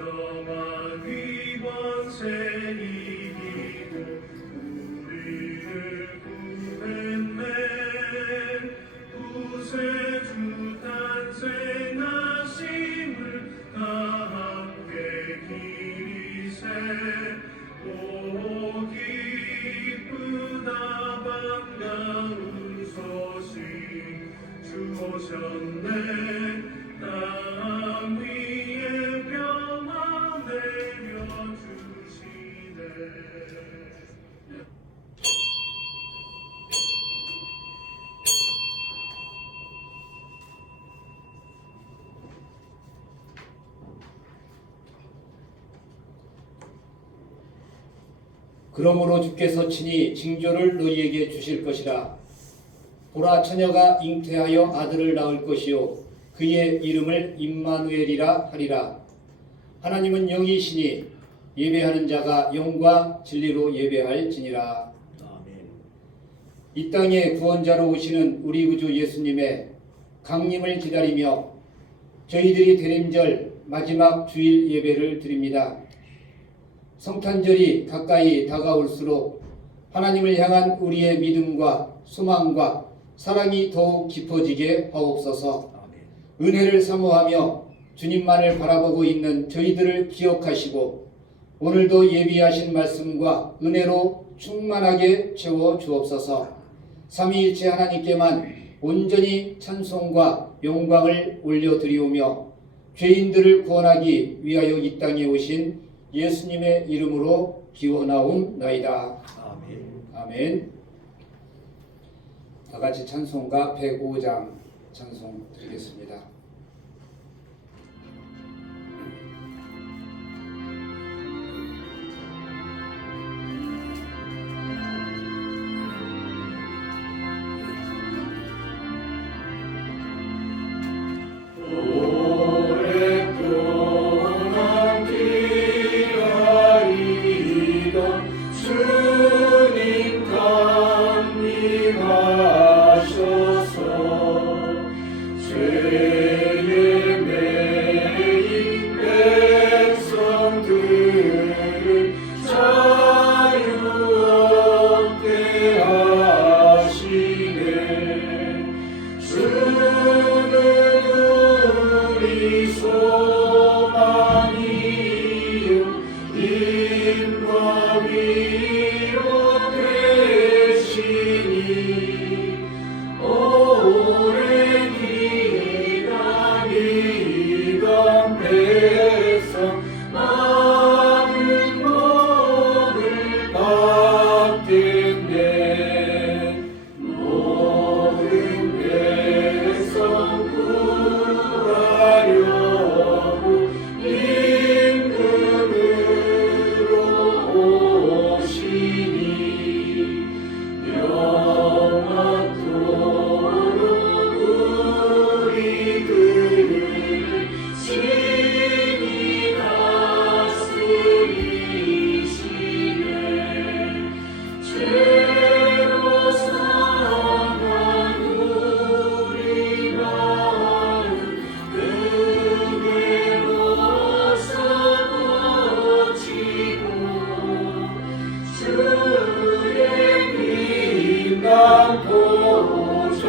정한 위권세 이기고 우리를 구했네. 구세주 탄생하심을 다 함께 기리세. 오 기쁘다 반가운 소식 주오셨네. 땅 위에 평화 내려주시네. 그러므로 주께서 친히 징조를 너희에게 주실 것이라. 보라, 처녀가 잉태하여 아들을 낳을 것이요 그의 이름을 임마누엘이라 하리라. 하나님은 영이시니 예배하는 자가 영과 진리로 예배할지니라. 아멘. 이 땅에 구원자로 오시는 우리 구주 예수님의 강림을 기다리며 저희들이 대림절 마지막 주일 예배를 드립니다. 성탄절이 가까이 다가올수록 하나님을 향한 우리의 믿음과 소망과 사랑이 더욱 깊어지게 하옵소서. 아멘. 은혜를 사모하며 주님만을 바라보고 있는 저희들을 기억하시고 오늘도 예비하신 말씀과 은혜로 충만하게 채워 주옵소서. 삼위일체 하나님께만 온전히 찬송과 영광을 올려드리오며 죄인들을 구원하기 위하여 이 땅에 오신 예수님의 이름으로 기원하옵나이다. 아멘. 아멘. 다 같이 찬송가 105장 찬송 드리겠습니다. 오랫동안 기다리던 주님 강림하셔서 죄에 매인 백성들을 자유 얻게 하시네. 주는 우리 소망이요 힘과 위로 되시니 오래 기다리던 백성 많은 복을 받겠네. 모든 백성 구하려고 임금으로 오시니 영원토록 우리들을 친히 다스리시네. 죄로 상한 우리 마음 은혜로서 고치고 주의 빛난 보좌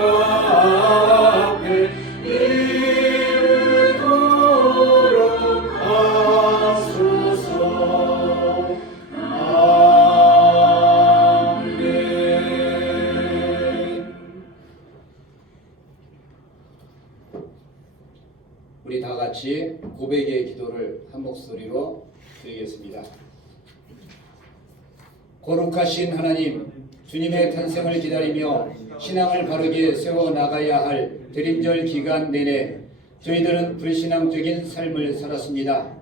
앞에 이르도록 하소서. 아멘. 우리 다 같이 고백의 기도를 한 목소리로 드리겠습니다. 거룩하신 하나님, 주님의 탄생을 기다리며 신앙을 바르게 세워나가야 할 대림절 기간 내내 저희들은 불신앙적인 삶을 살았습니다.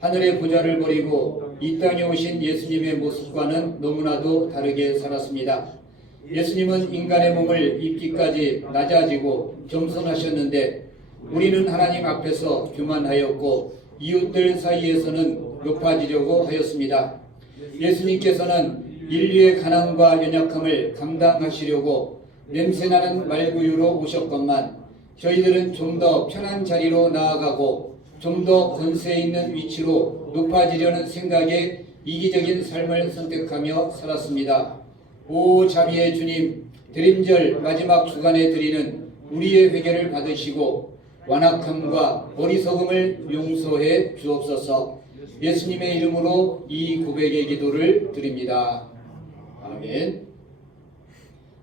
하늘의 보좌를 버리고 이 땅에 오신 예수님의 모습과는 너무나도 다르게 살았습니다. 예수님은 인간의 몸을 입기까지 낮아지고 겸손하셨는데 우리는 하나님 앞에서 교만하였고 이웃들 사이에서는 높아지려고 하였습니다. 예수님께서는 인류의 가난과 연약함을 감당하시려고 냄새나는 말구유로 오셨건만 저희들은 좀 더 편한 자리로 나아가고 좀 더 권세 있는 위치로 높아지려는 생각에 이기적인 삶을 선택하며 살았습니다. 오 자비의 주님, 대림절 마지막 주간에 드리는 우리의 회개를 받으시고 완악함과 어리석음을 용서해 주옵소서. 예수님의 이름으로 이 고백의 기도를 드립니다. 아멘.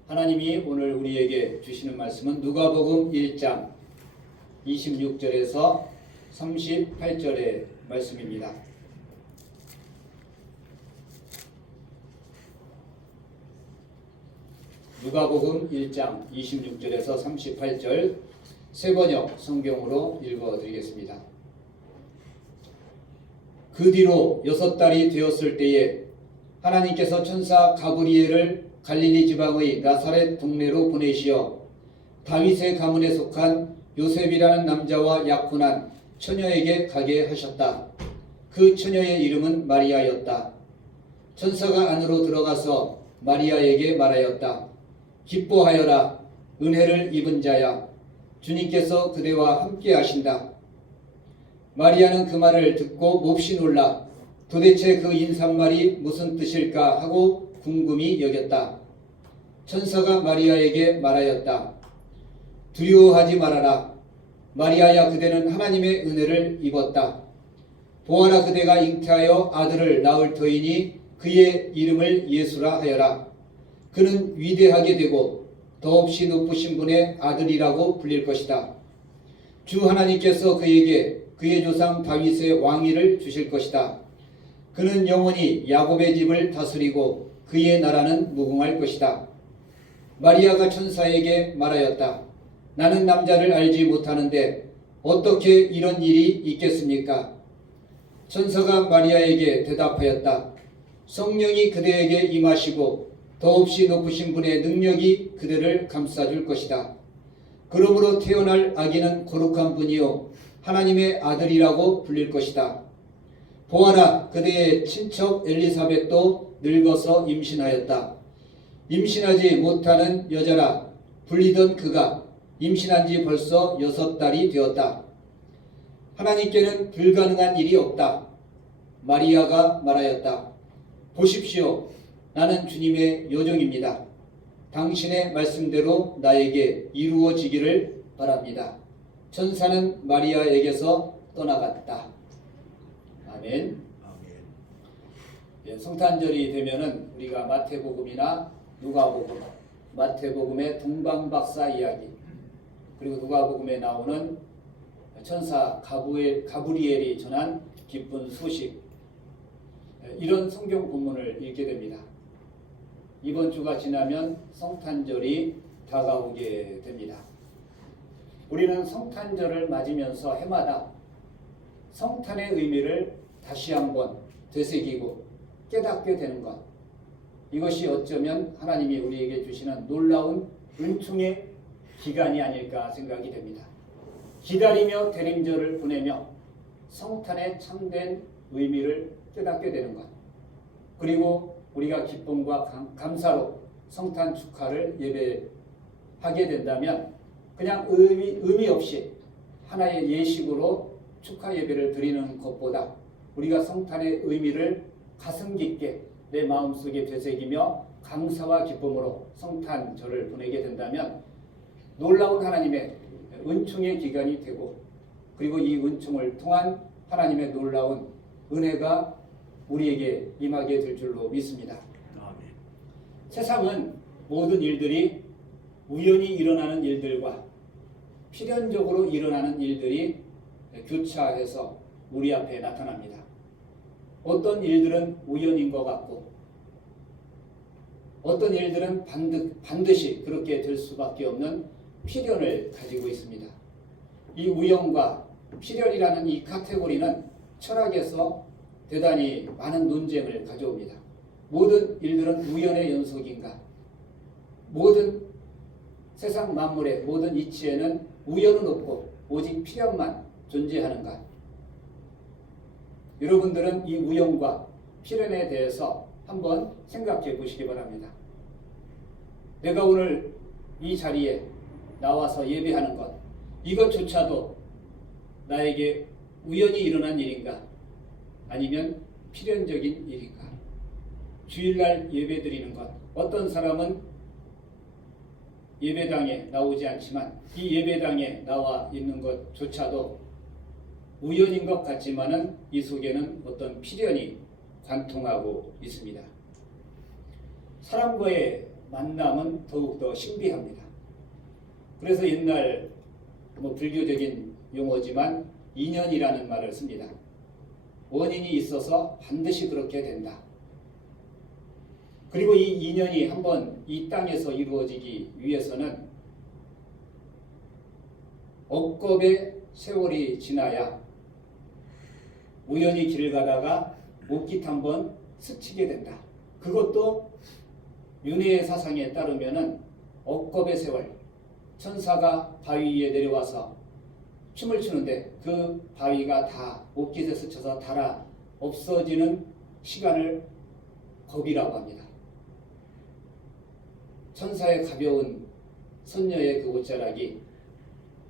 하나님이 오늘 우리에게 주시는 말씀은 누가복음 1장 26절에서 38절의 말씀입니다. 누가복음 1장 26절에서 38절 세번역 성경으로 읽어드리겠습니다. 그 뒤로 6달이 되었을 때에 하나님께서 천사 가브리엘을 갈릴리 지방의 나사렛 동네로 보내시어 다윗의 가문에 속한 요셉이라는 남자와 약혼한 처녀에게 가게 하셨다. 그 처녀의 이름은 마리아였다. 천사가 안으로 들어가서 마리아에게 말하였다. 기뻐하여라, 은혜를 입은 자야. 주님께서 그대와 함께 하신다. 마리아는 그 말을 듣고 몹시 놀라 도대체 그 인사말이 무슨 뜻일까 하고 궁금히 여겼다. 천사가 마리아에게 말하였다. 두려워하지 말아라. 마리아야, 그대는 하나님의 은혜를 입었다. 보아라, 그대가 잉태하여 아들을 낳을 터이니 그의 이름을 예수라 하여라. 그는 위대하게 되고 더없이 높으신 분의 아들이라고 불릴 것이다. 주 하나님께서 그에게 그의 조상 다윗의 왕위를 주실 것이다. 그는 영원히 야곱의 집을 다스리고 그의 나라는 무궁할 것이다. 마리아가 천사에게 말하였다. 나는 남자를 알지 못하는데 어떻게 이런 일이 있겠습니까? 천사가 마리아에게 대답하였다. 성령이 그대에게 임하시고 더없이 높으신 분의 능력이 그대를 감싸줄 것이다. 그러므로 태어날 아기는 거룩한 분이요 하나님의 아들이라고 불릴 것이다. 보아라, 그대의 친척 엘리사벳도 늙어서 임신하였다. 임신하지 못하는 여자라 불리던 그가 임신한 지 벌써 6달이 되었다. 하나님께는 불가능한 일이 없다. 마리아가 말하였다. 보십시오, 나는 주님의 여종입니다. 당신의 말씀대로 나에게 이루어지기를 바랍니다. 천사는 마리아에게서 떠나갔다. 아멘. 성탄절이 되면은 우리가 마태복음이나 누가복음, 마태복음의 동방박사 이야기, 그리고 누가복음에 나오는 천사 가브리엘이 전한 기쁜 소식, 이런 성경 본문을 읽게 됩니다. 이번 주가 지나면 성탄절이 다가오게 됩니다. 우리는 성탄절을 맞으면서 해마다 성탄의 의미를 다시 한번 되새기고 깨닫게 되는 것, 이것이 어쩌면 하나님이 우리에게 주시는 놀라운 은총의 기간이 아닐까 생각이 됩니다. 기다리며 대림절을 보내며 성탄의 참된 의미를 깨닫게 되는 것, 그리고 우리가 기쁨과 감사로 성탄 축하를 예배하게 된다면 그냥 의미 없이 하나의 예식으로 축하 예배를 드리는 것보다 우리가 성탄의 의미를 가슴 깊게 내 마음속에 되새기며 감사와 기쁨으로 성탄절을 보내게 된다면 놀라운 하나님의 은총의 기간이 되고, 그리고 이 은총을 통한 하나님의 놀라운 은혜가 우리에게 임하게 될 줄로 믿습니다. 아멘. 세상은 모든 일들이 우연히 일어나는 일들과 필연적으로 일어나는 일들이 교차해서 우리 앞에 나타납니다. 어떤 일들은 우연인 것 같고 어떤 일들은 반드시 그렇게 될 수밖에 없는 필연을 가지고 있습니다. 이 우연과 필연이라는 이 카테고리는 철학에서 대단히 많은 논쟁을 가져옵니다. 모든 일들은 우연의 연속인가? 모든 세상 만물의 모든 이치에는 우연은 없고 오직 필연만 존재하는가? 여러분들은 이 우연과 필연에 대해서 한번 생각해 보시기 바랍니다. 내가 오늘 이 자리에 나와서 예배하는 것, 이것조차도 나에게 우연히 일어난 일인가? 아니면 필연적인 일인가? 주일날 예배 드리는 것. 어떤 사람은 예배당에 나오지 않지만 이 예배당에 나와 있는 것조차도 우연인 것 같지만은 이 속에는 어떤 필연이 관통하고 있습니다. 사람과의 만남은 더욱더 신비합니다. 그래서 옛날 불교적인 용어지만 인연이라는 말을 씁니다. 원인이 있어서 반드시 그렇게 된다. 그리고 이 인연이 한번 이 땅에서 이루어지기 위해서는 억겁의 세월이 지나야 우연히 길을 가다가 옷깃 한번 스치게 된다. 그것도 윤회의 사상에 따르면은 억겁의 세월, 천사가 바위 위에 내려와서 춤을 추는데 그 바위가 다 옷깃에 스쳐서 닳아 없어지는 시간을 겁이라고 합니다. 천사의 가벼운 선녀의 그 옷자락이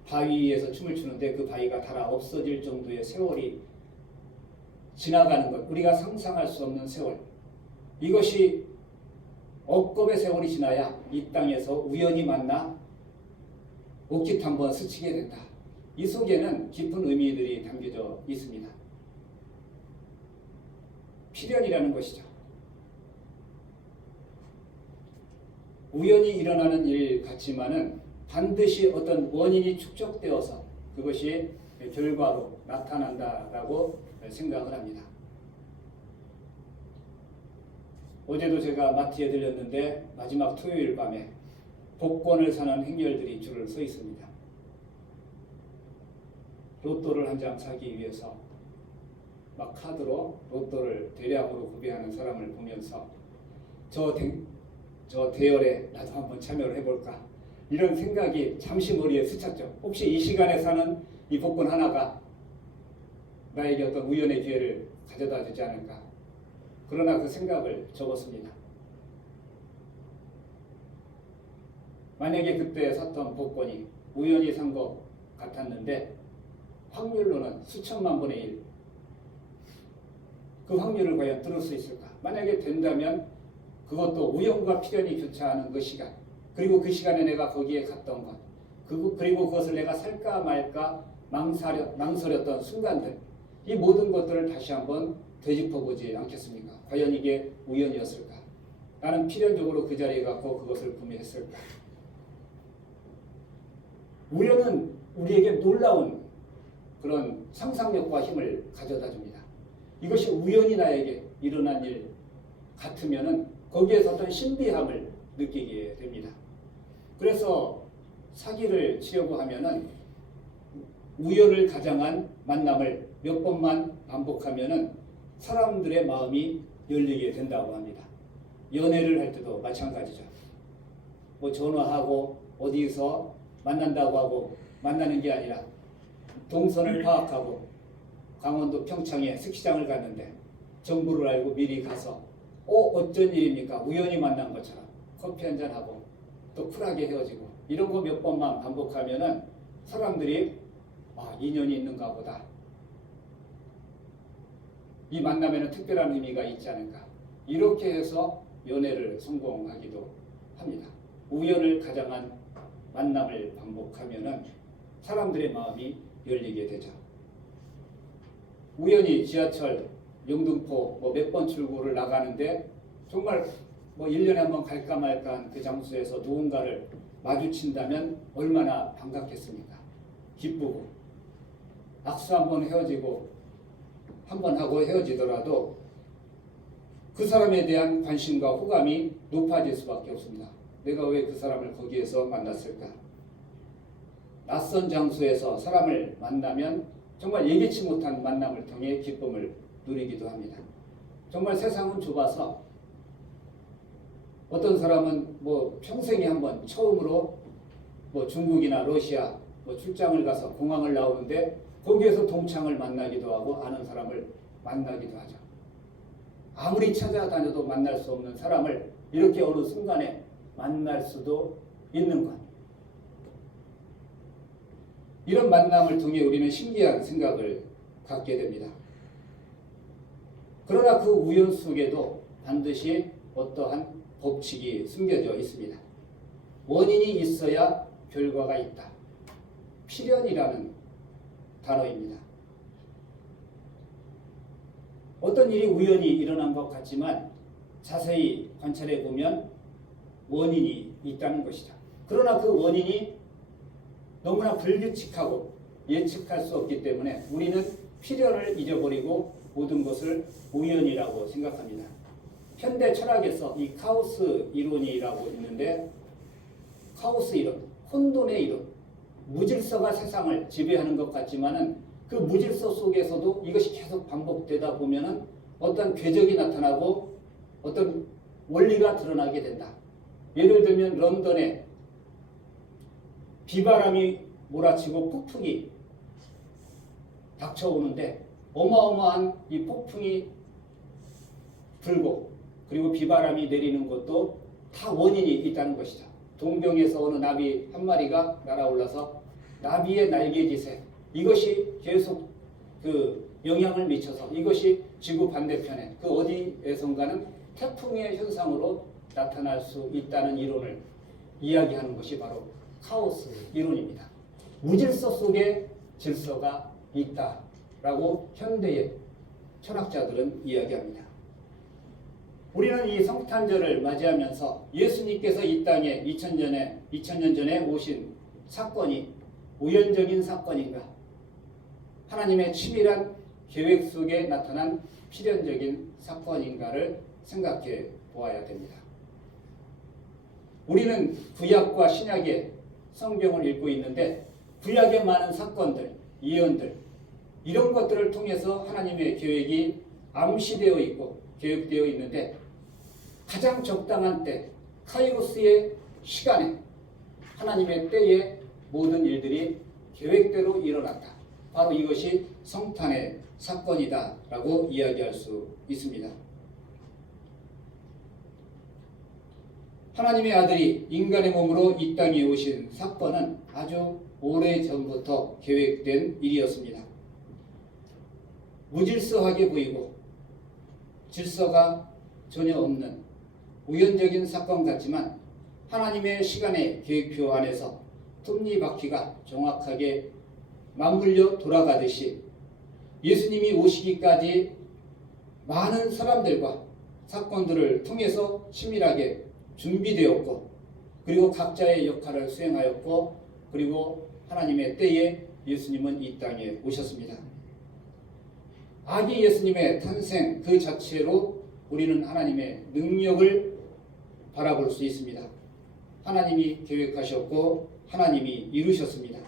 바위 위에서 춤을 추는데 그 바위가 닳아 없어질 정도의 세월이 지나가는 것, 우리가 상상할 수 없는 세월, 이것이 억겁의 세월이 지나야 이 땅에서 우연히 만나 옷깃 한번 스치게 된다. 이 속에는 깊은 의미들이 담겨져 있습니다. 필연이라는 것이죠. 우연히 일어나는 일 같지만은 반드시 어떤 원인이 축적되어서 그것이 결과로 나타난다라고 생각을 합니다. 어제도 제가 마트에 들렸는데 마지막 토요일 밤에 복권을 사는 행렬들이 줄을 서 있습니다. 로또를 한 장 사기 위해서 막 카드로 로또를 대량으로 구매하는 사람을 보면서 저 대열에 나도 한번 참여를 해볼까, 이런 생각이 잠시 머리에 스쳤죠. 혹시 이 시간에 사는 이 복권 하나가 나에게 어떤 우연의 기회를 가져다 주지 않을까. 그러나 그 생각을 접었습니다. 만약에 그때 샀던 복권이 우연히 산 것 같았는데 확률로는 수천만 분의 1, 그 확률을 과연 뚫을 수 있을까? 만약에 된다면 그것도 우연과 필연이 교차하는 그 시간, 그리고 그 시간에 내가 거기에 갔던 것, 그리고 그것을 내가 살까 말까 망설였던 순간들, 이 모든 것들을 다시 한번 되짚어보지 않겠습니까? 과연 이게 우연이었을까? 나는 필연적으로 그 자리에 갔고 그것을 구매했을까? 우연은 우리에게 놀라운 그런 상상력과 힘을 가져다 줍니다. 이것이 우연히 나에게 일어난 일 같으면은 거기에서 어떤 신비함을 느끼게 됩니다. 그래서 사기를 치려고 하면은 우연을 가장한 만남을 몇 번만 반복하면은 사람들의 마음이 열리게 된다고 합니다. 연애를 할 때도 마찬가지죠. 전화하고 어디서 만난다고 하고 만나는 게 아니라 동선을 파악하고 강원도 평창에 스키장을 갔는데 정보를 알고 미리 가서 어쩐 일입니까? 우연히 만난 것처럼 커피 한잔하고 또 쿨하게 헤어지고, 이런 거 몇 번만 반복하면은 사람들이 인연이 있는가 보다, 이 만남에는 특별한 의미가 있지 않을까, 이렇게 해서 연애를 성공하기도 합니다. 우연을 가장한 만남을 반복하면은 사람들의 마음이 열리게 되죠. 우연히 지하철 영등포 몇 번 출구를 나가는데 정말 1년에 한 번 갈까 말까한 그 장소에서 누군가를 마주친다면 얼마나 반갑겠습니까? 기쁘고, 악수 한번 헤어지고 한 번 하고 헤어지더라도 그 사람에 대한 관심과 호감이 높아질 수밖에 없습니다. 내가 왜 그 사람을 거기에서 만났을까? 낯선 장소에서 사람을 만나면 정말 예기치 못한 만남을 통해 기쁨을 누리기도 합니다. 정말 세상은 좁아서 어떤 사람은 평생에 한번 처음으로 중국이나 러시아 출장을 가서 공항을 나오는데 거기에서 동창을 만나기도 하고 아는 사람을 만나기도 하죠. 아무리 찾아다녀도 만날 수 없는 사람을 이렇게 어느 순간에 만날 수도 있는 것. 이런 만남을 통해 우리는 신기한 생각을 갖게 됩니다. 그러나 그 우연 속에도 반드시 어떠한 법칙이 숨겨져 있습니다. 원인이 있어야 결과가 있다. 필연이라는 단어입니다. 어떤 일이 우연히 일어난 것 같지만 자세히 관찰해 보면 원인이 있다는 것이다. 그러나 그 원인이 너무나 불규칙하고 예측할 수 없기 때문에 우리는 필연을 잊어버리고 모든 것을 우연이라고 생각합니다. 현대 철학에서 이 카오스 이론이라고 있는데, 카오스 이론, 혼돈의 이론, 무질서가 세상을 지배하는 것 같지만은 그 무질서 속에서도 이것이 계속 반복되다 보면은 어떤 궤적이 나타나고 어떤 원리가 드러나게 된다. 예를 들면 런던에 비바람이 몰아치고 폭풍이 닥쳐오는데 어마어마한 이 폭풍이 불고 그리고 비바람이 내리는 것도 다 원인이 있다는 것이다. 동경에서 어느 나비 한 마리가 날아올라서 나비의 날개짓에 이것이 계속 그 영향을 미쳐서 이것이 지구 반대편에 그 어디에선가는 태풍의 현상으로 나타날 수 있다는 이론을 이야기하는 것이 바로 카오스 이론입니다. 무질서 속에 질서가 있다라고 현대의 철학자들은 이야기합니다. 우리는 이 성탄절을 맞이하면서 예수님께서 이 땅에 2000년 전에 오신 사건이 우연적인 사건인가, 하나님의 치밀한 계획 속에 나타난 필연적인 사건인가를 생각해 보아야 됩니다. 우리는 구약과 신약의 성경을 읽고 있는데 구약의 많은 사건들, 예언들, 이런 것들을 통해서 하나님의 계획이 암시되어 있고 계획되어 있는데 가장 적당한 때, 카이로스의 시간에, 하나님의 때에 모든 일들이 계획대로 일어났다. 바로 이것이 성탄의 사건이다 라고 이야기할 수 있습니다. 하나님의 아들이 인간의 몸으로 이 땅에 오신 사건은 아주 오래전부터 계획된 일이었습니다. 무질서하게 보이고 질서가 전혀 없는 우연적인 사건 같지만 하나님의 시간의 계획표 안에서 톱니바퀴가 정확하게 맞물려 돌아가듯이 예수님이 오시기까지 많은 사람들과 사건들을 통해서 치밀하게 준비되었고 그리고 각자의 역할을 수행하였고 그리고 하나님의 때에 예수님은 이 땅에 오셨습니다. 아기 예수님의 탄생 그 자체로 우리는 하나님의 능력을 바라볼 수 있습니다. 하나님이 계획하셨고 하나님이 이루셨습니다.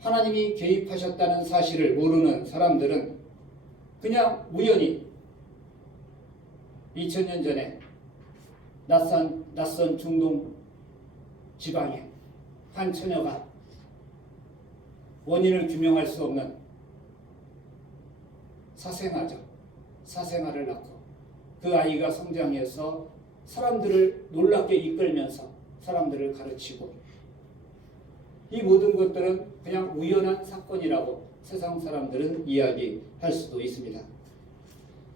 하나님이 개입하셨다는 사실을 모르는 사람들은 그냥 우연히 2000년 전에 낯선 중동 지방에 한 처녀가 원인을 규명할 수 없는 사생아를 낳고 그 아이가 성장해서 사람들을 놀랍게 이끌면서 사람들을 가르치고 이 모든 것들은 그냥 우연한 사건이라고 세상 사람들은 이야기할 수도 있습니다.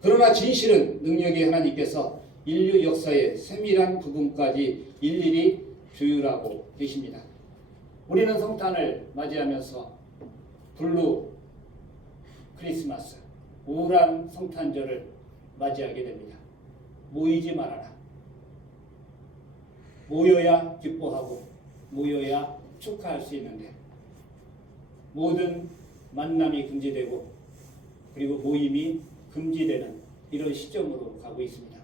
그러나 진실은 능력의 하나님께서 인류 역사의 세밀한 부분까지 일일이 조율하고 계십니다. 우리는 성탄을 맞이하면서 블루 크리스마스, 우울한 성탄절을 맞이하게 됩니다. 모이지 말아라. 모여야 기뻐하고 모여야 축하할 수 있는데 모든 만남이 금지되고 그리고 모임이 금지되는 이런 시점으로 가고 있습니다.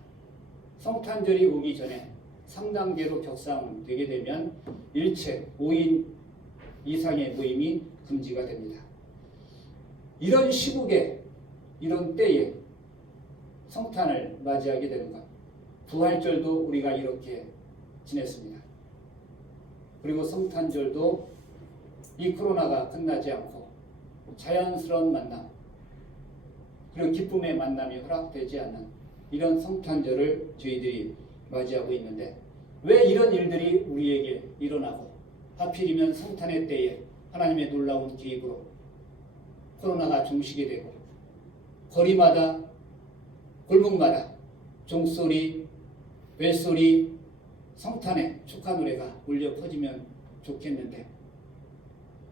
성탄절이 오기 전에 3단계로 격상되게 되면 일체 5인 이상의 모임이 금지가 됩니다. 이런 시국에 이런 때에 성탄을 맞이하게 되는 것, 부활절도 우리가 이렇게 지냈습니다. 그리고 성탄절도 이 코로나가 끝나지 않고 자연스러운 만남 그리고 기쁨의 만남이 허락되지 않는 이런 성탄절을 저희들이 맞이하고 있는데 왜 이런 일들이 우리에게 일어나고 하필이면 성탄의 때에 하나님의 놀라운 계획으로 코로나가 종식이 되고 거리마다 골목마다 종소리, 벨소리, 성탄의 축하 노래가 울려 퍼지면 좋겠는데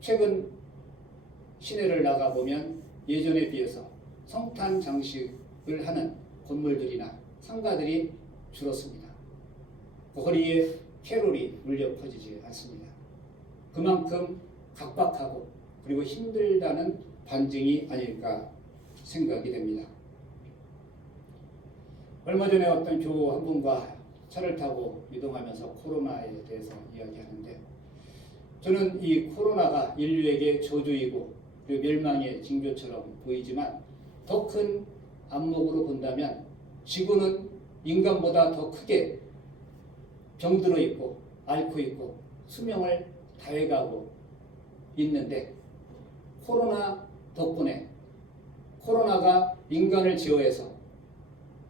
최근 시내를 나가보면 예전에 비해서 성탄 장식을 하는 건물들이나 상가들이 줄었습니다. 거리에 캐롤이 울려 퍼지지 않습니다. 그만큼 각박하고 그리고 힘들다는 반증이 아닐까 생각이 됩니다. 얼마 전에 어떤 교 한 분과 차를 타고 이동하면서 코로나에 대해서 이야기하는데 저는 이 코로나가 인류에게 저주이고 그리고 멸망의 징조처럼 보이지만 더 큰 안목으로 본다면 지구는 인간보다 더 크게 병들어 있고 앓고 있고 수명을 다해가고 있는데 코로나 덕분에 코로나가 인간을 제어해서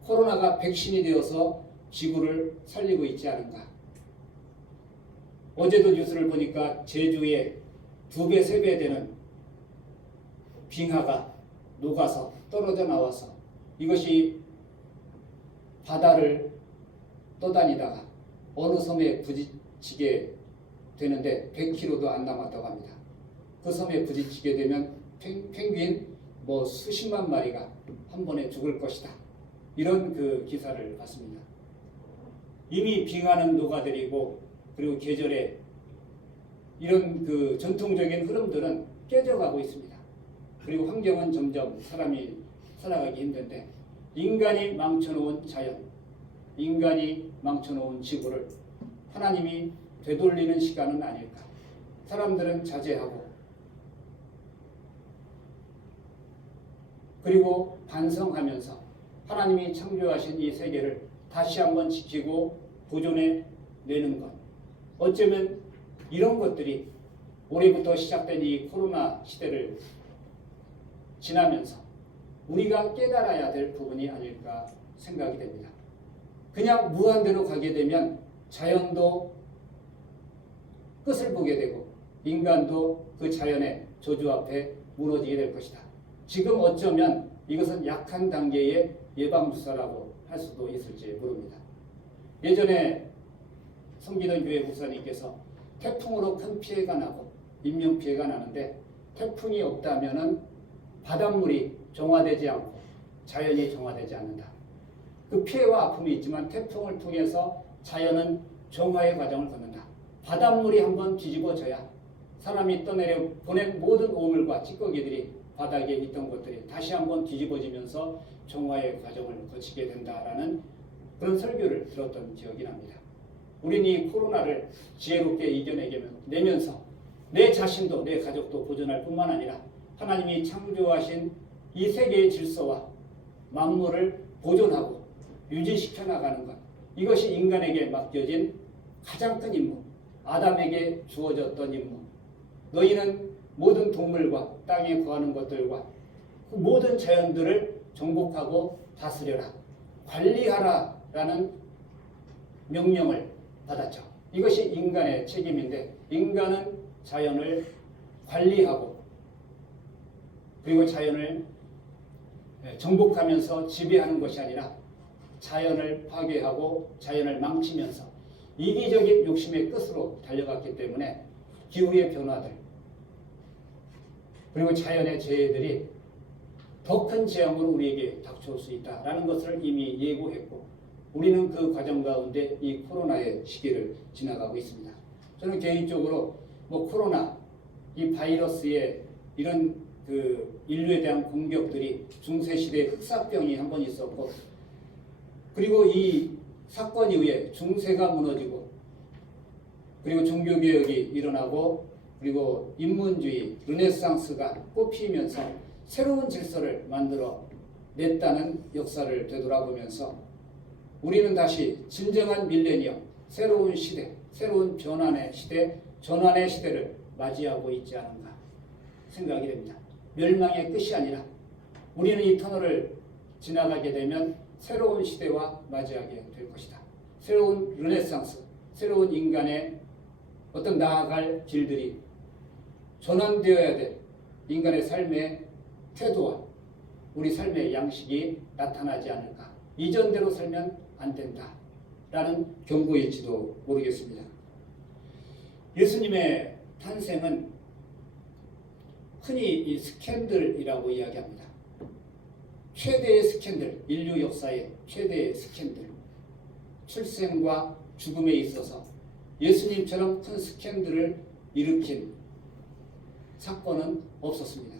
코로나가 백신이 되어서 지구를 살리고 있지 않은가. 어제도 뉴스를 보니까 제주에 2배, 3배 되는 빙하가 녹아서 떨어져 나와서 이것이 바다를 떠다니다가 어느 섬에 부딪히게 되는데 100km도 안 남았다고 합니다. 그 섬에 부딪히게 되면 펭귄 수십만 마리가 한 번에 죽을 것이다. 이런 그 기사를 봤습니다. 이미 빙하는 녹아들이고 그리고 계절에 이런 그 전통적인 흐름들은 깨져가고 있습니다. 그리고 환경은 점점 사람이 살아가기 힘든데 인간이 망쳐놓은 자연, 인간이 망쳐놓은 지구를 하나님이 되돌리는 시간은 아닐까. 사람들은 자제하고 그리고 반성하면서 하나님이 창조하신 이 세계를 다시 한번 지키고 보존해 내는 것. 어쩌면 이런 것들이 올해부터 시작된 이 코로나 시대를 지나면서 우리가 깨달아야 될 부분이 아닐까 생각이 됩니다. 그냥 무한대로 가게 되면 자연도 끝을 보게 되고 인간도 그 자연의 저주 앞에 무너지게 될 것이다. 지금 어쩌면 이것은 약한 단계의 예방주사라고 할 수도 있을지 모릅니다. 예전에 섬기던 교회 목사님께서 태풍으로 큰 피해가 나고 인명피해가 나는데 태풍이 없다면 바닷물이 정화되지 않고 자연이 정화되지 않는다. 그 피해와 아픔이 있지만 태풍을 통해서 자연은 정화의 과정을 걷는다. 바닷물이 한번 뒤집어져야 사람이 떠내려 보낸 모든 오물과 찌꺼기들이 바닥에 있던 것들이 다시 한번 뒤집어지면서 정화의 과정을 거치게 된다라는 그런 설교를 들었던 기억이 납니다. 우리는 이 코로나를 지혜롭게 이겨내면서 내 자신도 내 가족도 보존할 뿐만 아니라 하나님이 창조하신 이 세계의 질서와 만물을 보존하고 유지시켜 나가는 것, 이것이 인간에게 맡겨진 가장 큰 임무, 아담에게 주어졌던 임무. 너희는 모든 동물과 땅에 거하는 것들과 그 모든 자연들을 정복하고 다스려라, 관리하라라는 명령을 받았죠. 이것이 인간의 책임인데 인간은 자연을 관리하고 그리고 자연을 정복하면서 지배하는 것이 아니라 자연을 파괴하고 자연을 망치면서 이기적인 욕심의 끝으로 달려갔기 때문에 기후의 변화들 그리고 자연의 재해들이 더 큰 재앙으로 우리에게 닥쳐올 수 있다라는 것을 이미 예고했고 우리는 그 과정 가운데 이 코로나의 시기를 지나가고 있습니다. 저는 개인적으로 코로나 이 바이러스의 이런 그 인류에 대한 공격들이 중세시대에 흑사병이 한 번 있었고 그리고 이 사건 이후에 중세가 무너지고 그리고 종교개혁이 일어나고 그리고 인문주의, 르네상스가 꽃피면서 새로운 질서를 만들어 냈다는 역사를 되돌아보면서 우리는 다시 진정한 밀레니엄, 새로운 시대, 새로운 변환의 시대, 전환의 시대를 맞이하고 있지 않은가 생각이 됩니다. 멸망의 끝이 아니라 우리는 이 터널을 지나가게 되면 새로운 시대와 맞이하게 될 것이다. 새로운 르네상스, 새로운 인간의 어떤 나아갈 길들이 전환되어야 될 인간의 삶의 태도와 우리 삶의 양식이 나타나지 않을까. 이전대로 살면 안 된다 라는 경고일지도 모르겠습니다. 예수님의 탄생은 흔히 이 스캔들이라고 이야기합니다. 최대의 스캔들, 인류 역사의 최대의 스캔들, 출생과 죽음에 있어서 예수님처럼 큰 스캔들을 일으킨 사건은 없었습니다.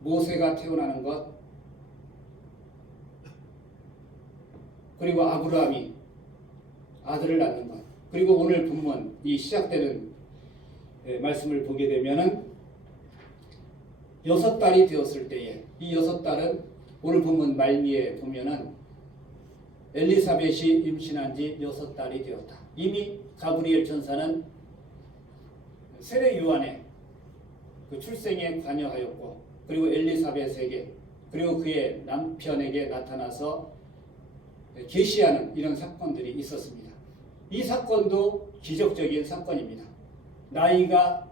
모세가 태어나는 것, 그리고 아브라함이 아들을 낳는 것, 그리고 오늘 본문 이 시작되는 말씀을 보게 되면은 6달이 되었을 때에, 이 6달은 오늘 본문 말미에 보면은 엘리사벳이 임신한 지 6달이 되었다. 이미 가브리엘 천사는 세례 요한의 그 출생에 관여하였고, 그리고 엘리사벳에게, 그리고 그의 남편에게 나타나서 계시하는 이런 사건들이 있었습니다. 이 사건도 기적적인 사건입니다. 나이가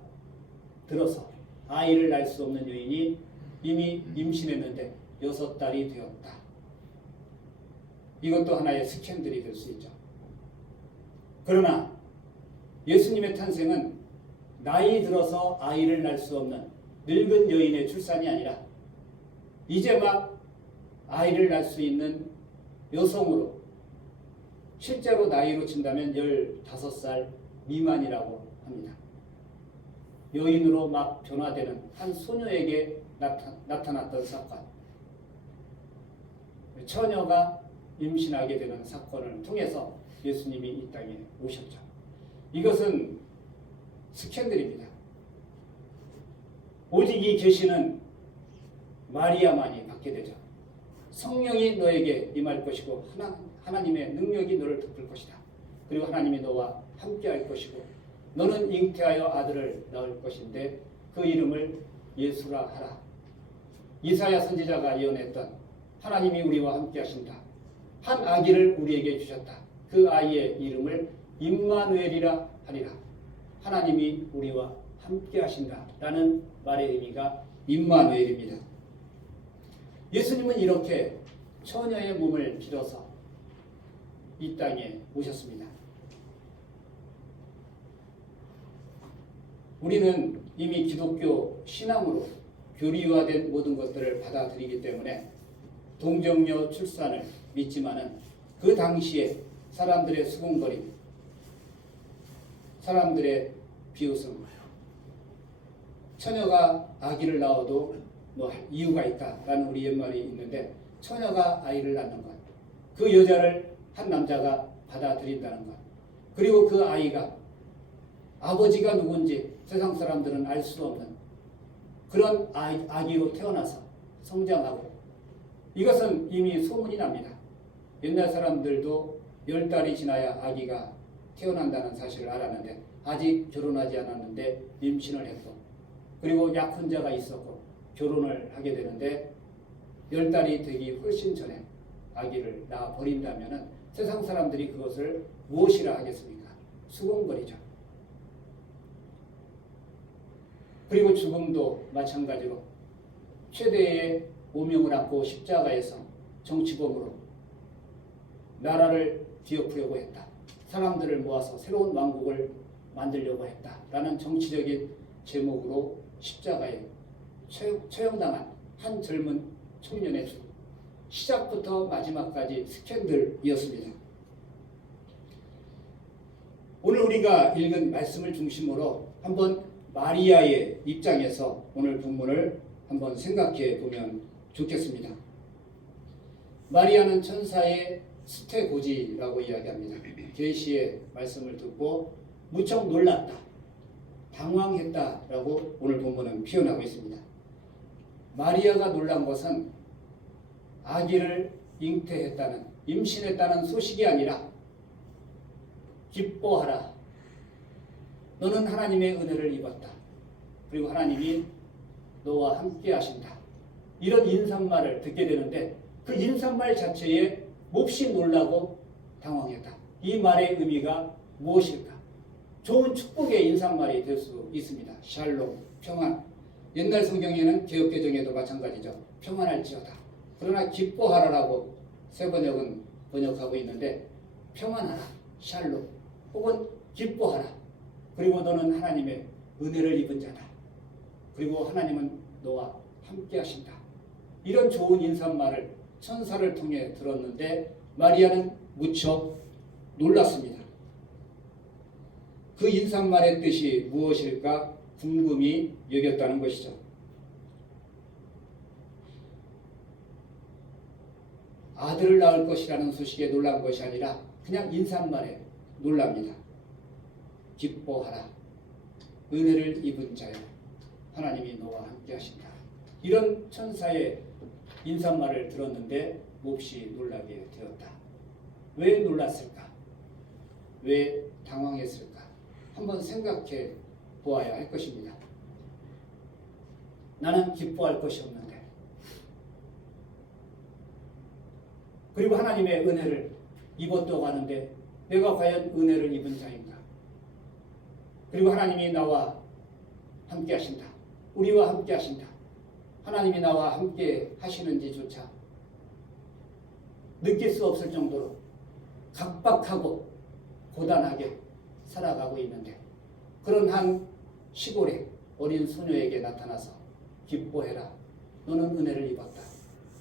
들어서 아이를 낳을 수 없는 여인이 이미 임신했는데 6달이 되었다. 이것도 하나의 스캔들이 될 수 있죠. 그러나 예수님의 탄생은 나이 들어서 아이를 낳을 수 없는 늙은 여인의 출산이 아니라 이제 막 아이를 낳을 수 있는 여성으로, 실제로 나이로 친다면 15살 미만이라고 합니다. 여인으로 막 변화되는 한 소녀에게 나타났던 사건, 처녀가 임신하게 되는 사건을 통해서 예수님이 이 땅에 오셨죠. 이것은 스캔들입니다. 오직 이 계시는 마리아만이 받게 되죠. 성령이 너에게 임할 것이고 하나님의 능력이 너를 덮을 것이다. 그리고 하나님이 너와 함께할 것이고 너는 잉태하여 아들을 낳을 것인데 그 이름을 예수라 하라. 이사야 선지자가 예언했던 하나님이 우리와 함께하신다. 한 아기를 우리에게 주셨다. 그 아이의 이름을 임마누엘이라 하리라. 하나님이 우리와 함께하신다 라는 말의 의미가 임마누엘입니다. 예수님은 이렇게 처녀의 몸을 빌어서 이 땅에 오셨습니다. 우리는 이미 기독교 신앙으로 교리화된 모든 것들을 받아들이기 때문에 동정녀 출산을 믿지만은 그 당시에 사람들의 수군거림, 사람들의 비웃음, 처녀가 아기를 낳아도 뭐 이유가 있다라는 우리 옛말이 있는데, 처녀가 아이를 낳는 것, 그 여자를 한 남자가 받아들인다는 것, 그리고 그 아이가 아버지가 누군지 세상 사람들은 알 수 없는 그런 아기로 태어나서 성장하고, 이것은 이미 소문이 납니다. 옛날 사람들도 10달이 지나야 아기가 태어난다는 사실을 알았는데, 아직 결혼하지 않았는데 임신을 했고, 그리고 약혼자가 있었고 결혼을 하게 되는데 10달이 되기 훨씬 전에 아기를 낳아 버린다면 세상 사람들이 그것을 무엇이라 하겠습니까? 수군거리죠. 그리고 죽음도 마찬가지로 최대의 오명을 안고 십자가에서 정치범으로 나라를 뒤엎으려고 했다. 사람들을 모아서 새로운 왕국을 만들려고 했다라는 정치적인 제목으로 십자가에 처형당한 한 젊은 청년의 죽음, 시작부터 마지막까지 스캔들이었습니다. 오늘 우리가 읽은 말씀을 중심으로 한번 마리아의 입장에서 오늘 본문을 한번 생각해 보면 좋겠습니다. 마리아는 천사의 스테고지라고 이야기합니다. 계시의 말씀을 듣고 무척 놀랐다, 당황했다라고 오늘 본문은 표현하고 있습니다. 마리아가 놀란 것은 아기를 잉태했다는, 임신했다는 소식이 아니라 기뻐하라, 너는 하나님의 은혜를 입었다, 그리고 하나님이 너와 함께 하신다, 이런 인사말을 듣게 되는데 그 인사말 자체에 몹시 놀라고 당황했다. 이 말의 의미가 무엇일까? 좋은 축복의 인사말이 될 수 있습니다. 샬롬, 평안. 옛날 성경에는 개역개정에도 마찬가지죠. 평안할지어다. 그러나 기뻐하라라고 세 번역은 번역하고 있는데 평안하라, 샬롬, 혹은 기뻐하라. 그리고 너는 하나님의 은혜를 입은 자다. 그리고 하나님은 너와 함께 하신다. 이런 좋은 인사말을 천사를 통해 들었는데 마리아는 무척 놀랐습니다. 그 인사말의 뜻이 무엇일까 궁금히 여겼다는 것이죠. 아들을 낳을 것이라는 소식에 놀란 것이 아니라 그냥 인사말에 놀랍니다. 기뻐하라. 은혜를 입은 자여 하나님이 너와 함께 하신다. 이런 천사의 인사말을 들었는데 몹시 놀라게 되었다. 왜 놀랐을까? 왜 당황했을까? 한번 생각해 보아야 할 것입니다. 나는 기뻐할 것이 없는데, 그리고 하나님의 은혜를 입었다고 하는데 내가 과연 은혜를 입은 자인가? 그리고 하나님이 나와 함께 하신다. 우리와 함께 하신다. 하나님이 나와 함께 하시는지조차 느낄 수 없을 정도로 각박하고 고단하게 살아가고 있는데 그런 한 시골의 어린 소녀에게 나타나서 기뻐해라. 너는 은혜를 입었다.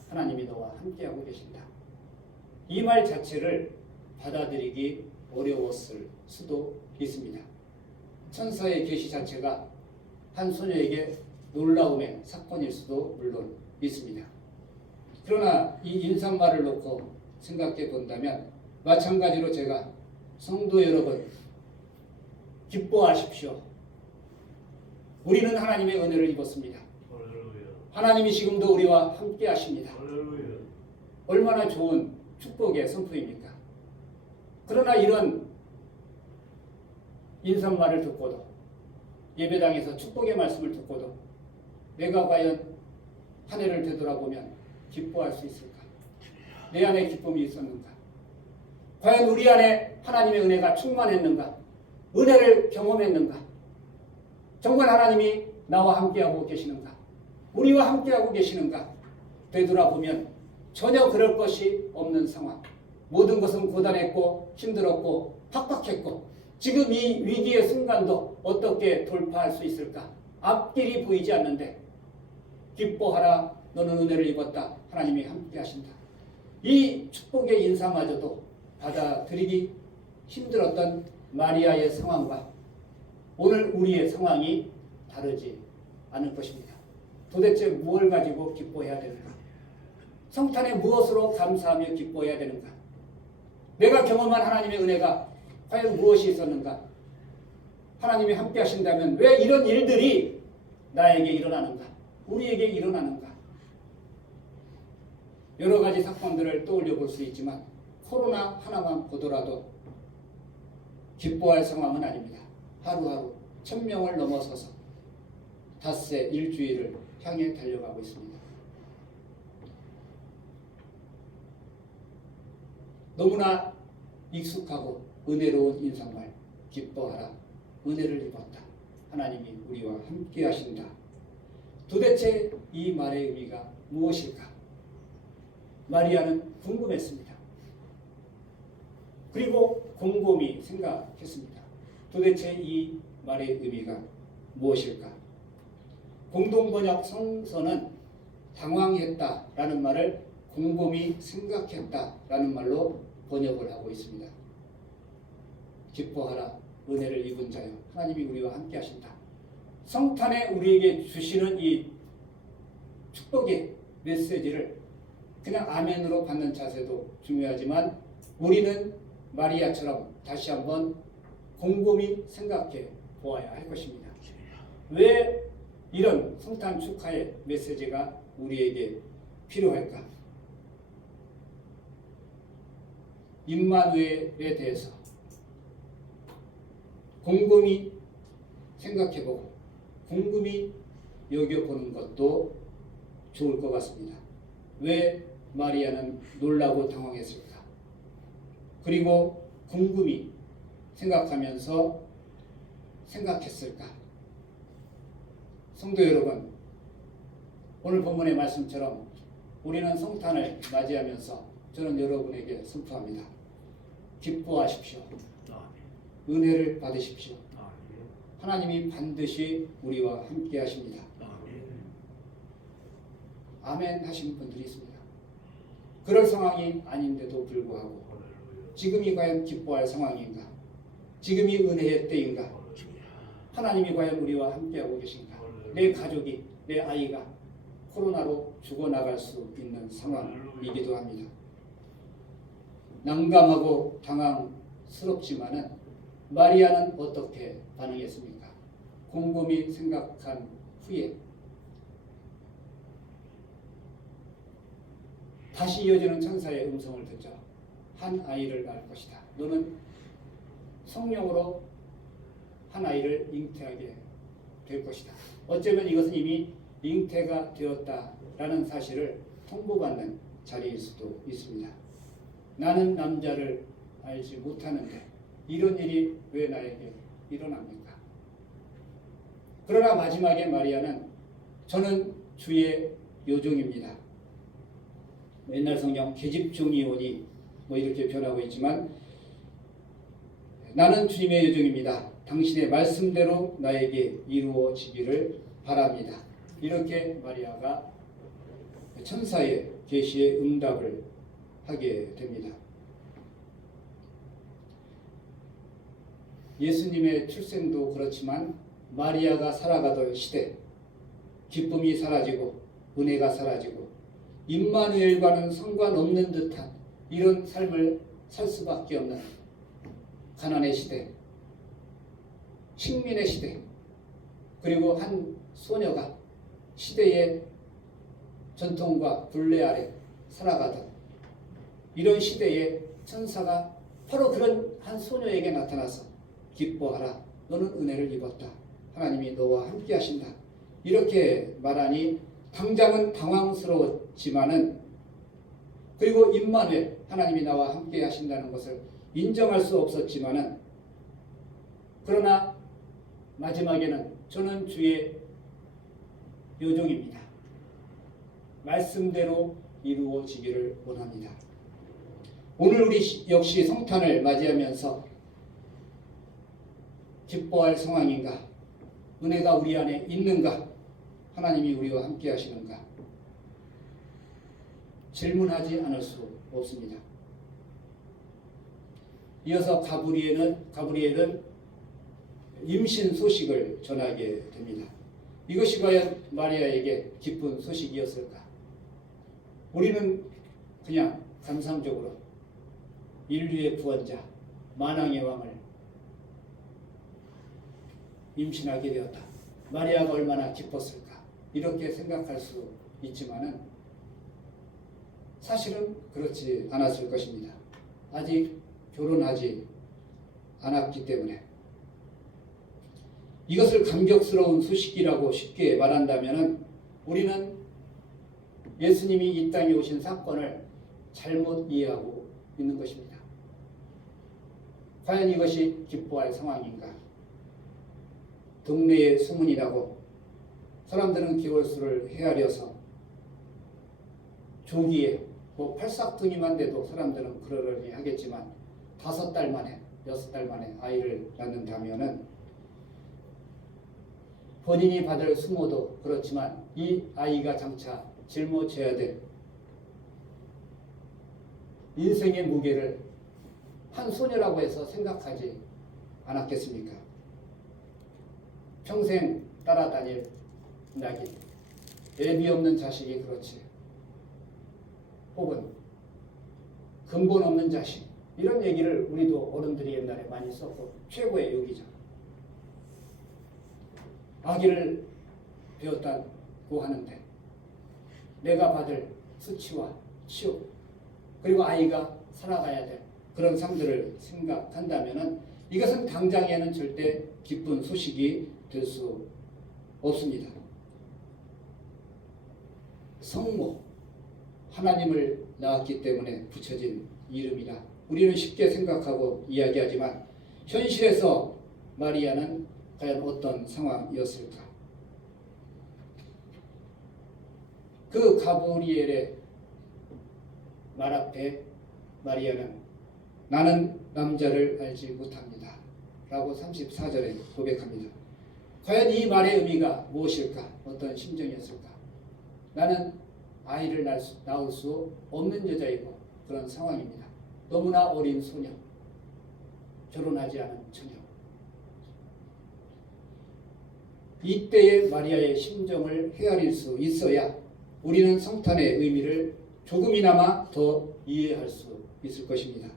하나님이 너와 함께하고 계신다. 이 말 자체를 받아들이기 어려웠을 수도 있습니다. 천사의 계시 자체가 한 소녀에게 놀라움의 사건일 수도 물론 있습니다. 그러나 이 인사말을 놓고 생각해 본다면 마찬가지로 제가 성도 여러분 기뻐하십시오. 우리는 하나님의 은혜를 입었습니다. 하나님이 지금도 우리와 함께 하십니다. 얼마나 좋은 축복의 선포입니까? 그러나 이런 인사말을 듣고도 예배당에서 축복의 말씀을 듣고도 내가 과연 한 해를 되돌아보면 기뻐할 수 있을까? 내 안에 기쁨이 있었는가? 과연 우리 안에 하나님의 은혜가 충만했는가? 은혜를 경험했는가? 정말 하나님이 나와 함께하고 계시는가? 우리와 함께하고 계시는가? 되돌아보면 전혀 그럴 것이 없는 상황. 모든 것은 고단했고 힘들었고 팍팍했고 지금 이 위기의 순간도 어떻게 돌파할 수 있을까? 앞길이 보이지 않는데 기뻐하라. 너는 은혜를 입었다. 하나님이 함께 하신다. 이 축복의 인사마저도 받아들이기 힘들었던 마리아의 상황과 오늘 우리의 상황이 다르지 않을 것입니다. 도대체 무엇을 가지고 기뻐해야 되는가? 성탄에 무엇으로 감사하며 기뻐해야 되는가? 내가 경험한 하나님의 은혜가 과연 무엇이 있었는가? 하나님이 함께 하신다면 왜 이런 일들이 나에게 일어나는가? 우리에게 일어나는가? 여러 가지 사건들을 떠올려 볼 수 있지만 코로나 하나만 보더라도 기뻐할 상황은 아닙니다. 하루하루 1000명을 넘어서서 닷새 일주일을 향해 달려가고 있습니다. 너무나 익숙하고 은혜로운 인사말 기뻐하라. 은혜를 입었다. 하나님이 우리와 함께 하신다. 도대체 이 말의 의미가 무엇일까? 마리아는 궁금했습니다. 그리고 곰곰이 생각했습니다. 도대체 이 말의 의미가 무엇일까? 공동번역 성서는 당황했다라는 말을 곰곰이 생각했다라는 말로 번역을 하고 있습니다. 기뻐하라. 은혜를 입은 자여 하나님이 우리와 함께 하신다. 성탄에 우리에게 주시는 이 축복의 메시지를 그냥 아멘으로 받는 자세도 중요하지만 우리는 마리아처럼 다시 한번 곰곰이 생각해 보아야 할 것입니다. 왜 이런 성탄 축하의 메시지가 우리에게 필요할까? 임마누엘에 대해서 곰곰이 생각해보고 곰곰이 여겨보는 것도 좋을 것 같습니다. 왜 마리아는 놀라고 당황했을까? 그리고 곰곰이 생각하면서 생각했을까? 성도 여러분, 오늘 본문의 말씀처럼 우리는 성탄을 맞이하면서 저는 여러분에게 선포합니다. 기뻐하십시오. 은혜를 받으십시오. 하나님이 반드시 우리와 함께 하십니다. 아멘 하시는 분들이 있습니다. 그럴 상황이 아닌데도 불구하고 지금이 과연 기뻐할 상황인가? 지금이 은혜의 때인가? 하나님이 과연 우리와 함께하고 계신가? 내 가족이, 내 아이가 코로나로 죽어나갈 수 있는 상황이기도 합니다. 난감하고 당황스럽지만은 마리아는 어떻게 반응했습니까? 곰곰이 생각한 후에 다시 이어지는 천사의 음성을 듣자. 한 아이를 낳을 것이다. 너는 성령으로 한 아이를 잉태하게 될 것이다. 어쩌면 이것은 이미 잉태가 되었다라는 사실을 통보받는 자리일 수도 있습니다. 나는 남자를 알지 못하는데 이런 일이 왜 나에게 일어납니까? 그러나 마지막에 마리아는 저는 주의 요종입니다. 옛날 성경 계집종이 오니 뭐 이렇게 변하고 있지만 나는 주님의 요종입니다. 당신의 말씀대로 나에게 이루어지기를 바랍니다. 이렇게 마리아가 천사의 계시에 응답을 하게 됩니다. 예수님의 출생도 그렇지만 마리아가 살아가던 시대, 기쁨이 사라지고 은혜가 사라지고 임마누엘과는 상관없는 듯한 이런 삶을 살 수밖에 없는 가난의 시대, 식민의 시대, 그리고 한 소녀가 시대의 전통과 굴레 아래 살아가던 이런 시대에 천사가 바로 그런 한 소녀에게 나타나서 기뻐하라, 너는 은혜를 입었다. 하나님이 너와 함께 하신다. 이렇게 말하니 당장은 당황스러웠지만은 그리고 임마누엘 하나님이 나와 함께 하신다는 것을 인정할 수 없었지만은 그러나 마지막에는 저는 주의 요종입니다. 말씀대로 이루어지기를 원합니다. 오늘 우리 역시 성탄을 맞이하면서 기뻐할 상황인가? 은혜가 우리 안에 있는가? 하나님이 우리와 함께 하시는가? 질문하지 않을 수 없습니다. 이어서 가브리엘은 임신 소식을 전하게 됩니다. 이것이 과연 마리아에게 기쁜 소식이었을까? 우리는 그냥 감상적으로 인류의 구원자, 만왕의 왕을 임신하게 되었다. 마리아가 얼마나 기뻤을까? 이렇게 생각할 수 있지만은 사실은 그렇지 않았을 것입니다. 아직 결혼하지 않았기 때문에 이것을 감격스러운 소식이라고 쉽게 말한다면은 우리는 예수님이 이 땅에 오신 사건을 잘못 이해하고 있는 것입니다. 과연 이것이 기뻐할 상황인가? 동네에 소문이 나고 사람들은 기월수를 헤아려서 조기에 뭐 팔싹둥이만 돼도 사람들은 그러려니 하겠지만 5달 만에 6달 만에 아이를 낳는다면은 본인이 받을 수모도 그렇지만 이 아이가 장차 짊어져야 될 인생의 무게를 한 소녀라고 해서 생각하지 않았겠습니까? 평생 따라다닐 낙이, 애비 없는 자식이 그렇지, 혹은 근본 없는 자식, 이런 얘기를 우리도 어른들이 옛날에 많이 썼고 최고의 욕이죠. 아기를 배웠다고 하는데 내가 받을 수치와 치욕, 그리고 아이가 살아가야 될 그런 삶들을 생각한다면은 이것은 당장에는 절대 기쁜 소식이 될 수 없습니다. 성모, 하나님을 낳았기 때문에 붙여진 이름이라 우리는 쉽게 생각하고 이야기하지만 현실에서 마리아는 과연 어떤 상황이었을까? 그 가브리엘의 말 앞에 마리아는 나는 남자를 알지 못합니다 라고 34절에 고백합니다. 과연 이 말의 의미가 무엇일까? 어떤 심정이었을까? 나는 아이를 낳을 수 없는 여자이고 그런 상황입니다. 너무나 어린 소녀, 결혼하지 않은 처녀. 이때의 마리아의 심정을 헤아릴 수 있어야 우리는 성탄의 의미를 조금이나마 더 이해할 수 있을 것입니다.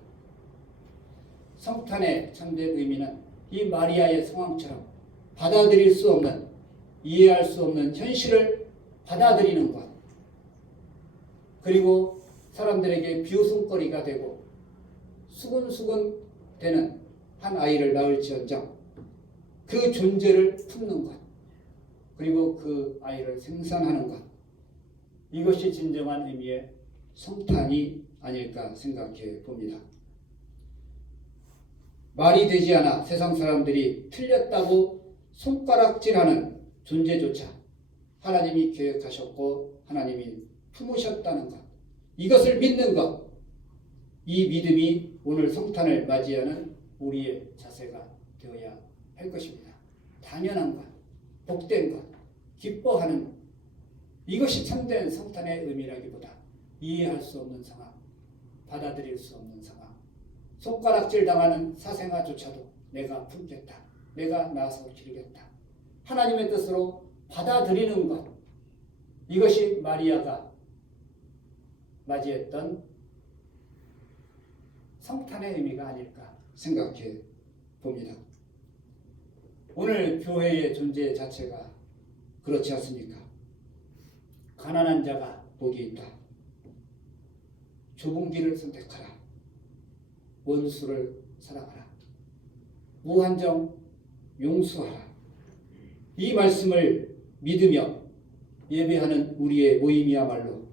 성탄의 참된 의미는 이 마리아의 상황처럼 받아들일 수 없는, 이해할 수 없는 현실을 받아들이는 것, 그리고 사람들에게 비웃음거리가 되고 수근수근 되는 한 아이를 낳을지언정 그 존재를 품는 것, 그리고 그 아이를 생산하는 것, 이것이 진정한 의미의 성탄이 아닐까 생각해 봅니다. 말이 되지 않아 세상 사람들이 틀렸다고 손가락질하는 존재조차 하나님이 계획하셨고 하나님이 품으셨다는 것, 이것을 믿는 것, 이 믿음이 오늘 성탄을 맞이하는 우리의 자세가 되어야 할 것입니다. 당연한 것, 복된 것, 기뻐하는 것, 이것이 참된 성탄의 의미라기보다 이해할 수 없는 상황, 받아들일 수 없는 상황, 손가락질 당하는 사생아조차도 내가 품겠다, 내가 낳아서 기르겠다, 하나님의 뜻으로 받아들이는 것, 이것이 마리아가 맞이했던 성탄의 의미가 아닐까 생각해 봅니다. 오늘 교회의 존재 자체가 그렇지 않습니까? 가난한 자가 복이 있다. 좁은 길을 선택하라. 원수를 사랑하라. 무한정 용서하라. 이 말씀을 믿으며 예배하는 우리의 모임이야말로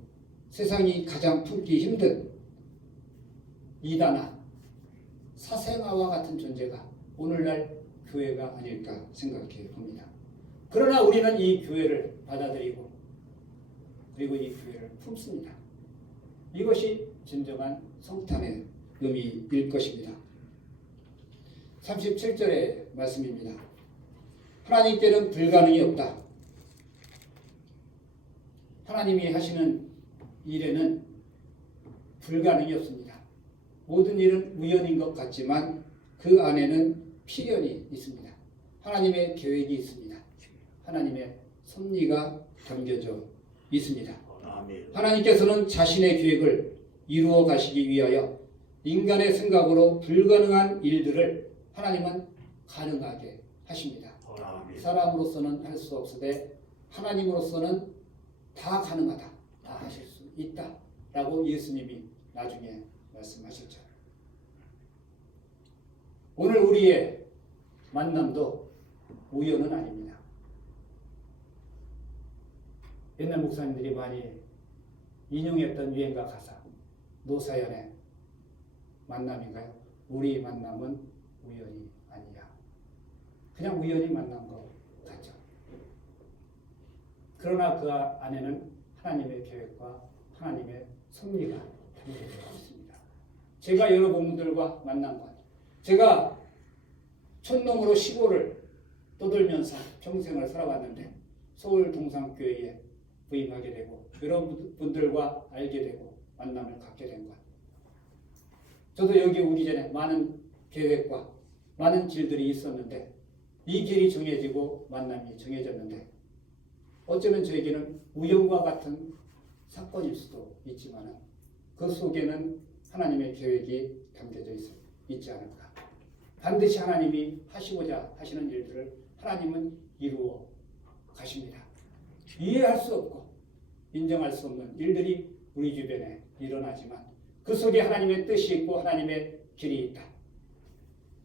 세상이 가장 품기 힘든 이단아, 사생아와 같은 존재가 오늘날 교회가 아닐까 생각해 봅니다. 그러나 우리는 이 교회를 받아들이고 그리고 이 교회를 품습니다. 이것이 진정한 성탄의 의미일 것입니다. 37절의 말씀입니다. 하나님께는 불가능이 없다. 하나님이 하시는 일에는 불가능이 없습니다. 모든 일은 우연인 것 같지만 그 안에는 필연이 있습니다. 하나님의 계획이 있습니다. 하나님의 섭리가 담겨져 있습니다. 하나님께서는 자신의 계획을 이루어 가시기 위하여 인간의 생각으로 불가능한 일들을 하나님은 가능하게 하십니다. 사람으로서는 할 수 없으되 하나님으로서는 다 가능하다, 다 하실 수 있다 라고 예수님이 나중에 말씀하셨죠. 오늘 우리의 만남도 우연은 아닙니다. 옛날 목사님들이 많이 인용했던 유행가 가사, 노사연의 만남인가요? 우리 만남은 우연이 아니야. 그냥 우연히 만난 것 같죠. 그러나 그 안에는 하나님의 계획과 하나님의 섭리가 담겨져 있습니다. 제가 여러분들과 만난 것, 제가 촌놈으로 시골을 떠돌면서 평생을 살아왔는데 서울 동산교회에 부임하게 되고 여러분들과 알게 되고 만남을 갖게 된 것. 저도 여기 오기 전에 많은 계획과 많은 길들이 있었는데 이 길이 정해지고 만남이 정해졌는데 어쩌면 저에게는 우연과 같은 사건일 수도 있지만 그 속에는 하나님의 계획이 담겨져 있지 않을까. 반드시 하나님이 하시고자 하시는 일들을 하나님은 이루어 가십니다. 이해할 수 없고 인정할 수 없는 일들이 우리 주변에 일어나지만 그 속에 하나님의 뜻이 있고 하나님의 길이 있다.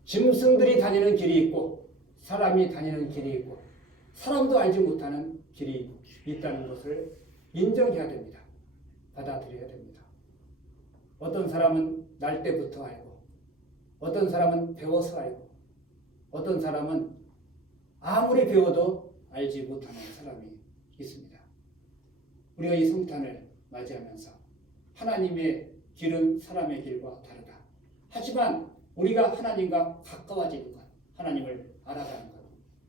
짐승들이 다니는 길이 있고 사람이 다니는 길이 있고 사람도 알지 못하는 길이 있다는 것을 인정해야 됩니다. 받아들여야 됩니다. 어떤 사람은 날 때부터 알고 어떤 사람은 배워서 알고 어떤 사람은 아무리 배워도 알지 못하는 사람이 있습니다. 우리가 이 성탄을 맞이하면서 하나님의 길은 사람의 길과 다르다. 하지만 우리가 하나님과 가까워지는 것, 하나님을 알아가는 것,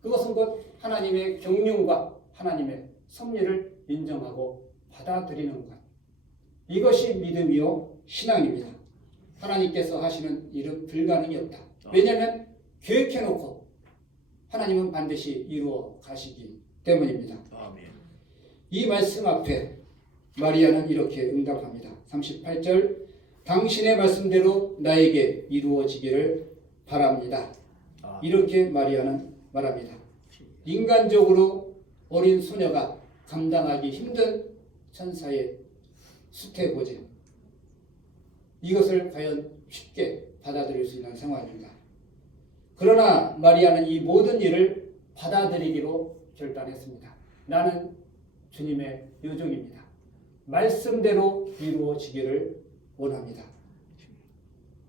그것은 곧 하나님의 경륜과 하나님의 섭리를 인정하고 받아들이는 것. 이것이 믿음이요 신앙입니다. 하나님께서 하시는 일은 불가능이 없다. 왜냐하면 계획해놓고 하나님은 반드시 이루어 가시기 때문입니다. 아멘. 이 말씀 앞에 마리아는 이렇게 응답합니다. 38절 당신의 말씀대로 나에게 이루어지기를 바랍니다. 이렇게 마리아는 말합니다. 인간적으로 어린 소녀가 감당하기 힘든 천사의 수태고집, 이것을 과연 쉽게 받아들일 수 있는 상황입니다. 그러나 마리아는 이 모든 일을 받아들이기로 결단했습니다. 나는 주님의 요종입니다. 말씀대로 이루어지기를 원합니다.